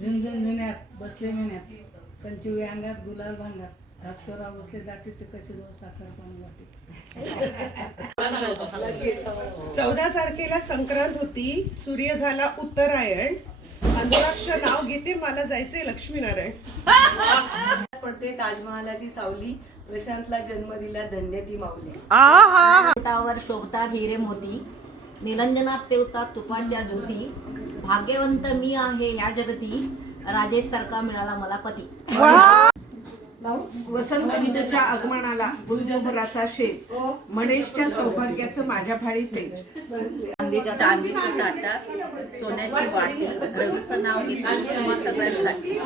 झुंझुन्यात बसले महिन्यात कंचिवळी अंगात गुलाल भांगात भास्करराव बसले दाटीत ते कसे दो साखर पाणी वाटीत. 14 तारखेला संक्रांत होती, सूर्य झाला उत्तरायण, अनुरागचं नाव घेते मला जायचंय लक्ष्मीनारायण. पडते ताजमहालाची सावली, प्रशांतला जन्म दिला धन्य ती माऊली. पोटावर शोभतात हिरे मोती, निरंजनात तेवतात तुपाच्या ज्योती. भाग्यवंत मी आहे ह्या जगती, राजेश सारखा मिळाला मला पती. वसंत ऋतूच्या आगमनाला गुलमोहराचा शेज, मनेशच्या सौभाग्याचं माझ्या भाडी तेज. चांदीच्या ताटात सोन्याची वाटी, रवीचं नाव घेते तुम्हा सगळ्यांसाठी.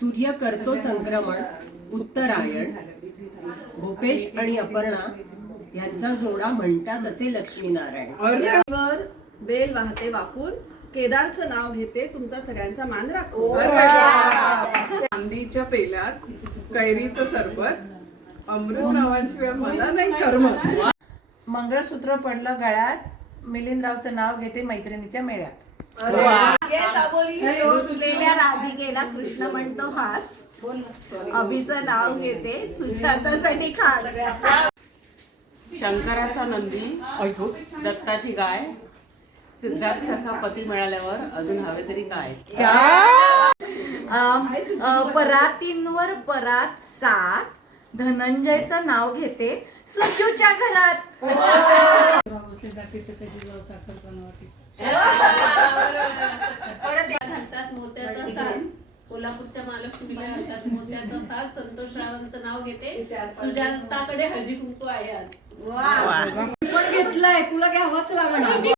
सूर्य करतो संक्रमण उत्तरायण, भूपेश आणि अपर्णा यांचा जोडा म्हणतात असे लक्ष्मीनारायण. वर बेल वाहते वाकून, केदारचं नाव घेते तुमचा सगळ्यांचा मान राखून. चांदीच्या पेल्यात कैरीचं सरबत, अमृतरावांशिवाय मला नाही करमत. मंगळसूत्र पडलं गळ्यात, मिलिंदरावचं नाव घेते मैत्रिणीच्या मेळ्यात. रुसलेल्या राधिकेला कृष्ण म्हणतो हास, अभिचं नाव घेते सुजातासाठी खास. शंकराचा नंदी, दत्ताची गाय, सिद्धार्थ सारखा पती मिळाल्यावर अजून हवे तरी काय. परातींवर परात सात, धनंजयचं नाव घेते सुजूच्या घरात. बसले दाटीत ते कसे दो साखर पाणी वाटीत. घालतात मोत्याचा साज, कोल्हापूरच्या महालक्ष्मीला घालतात मोत्याचा साज. संतोष रावांचं नाव घेते सुजाताकडे हळदी कुंकू आहे आज. पण घेतलंय तुला घ्यावाच लागणार.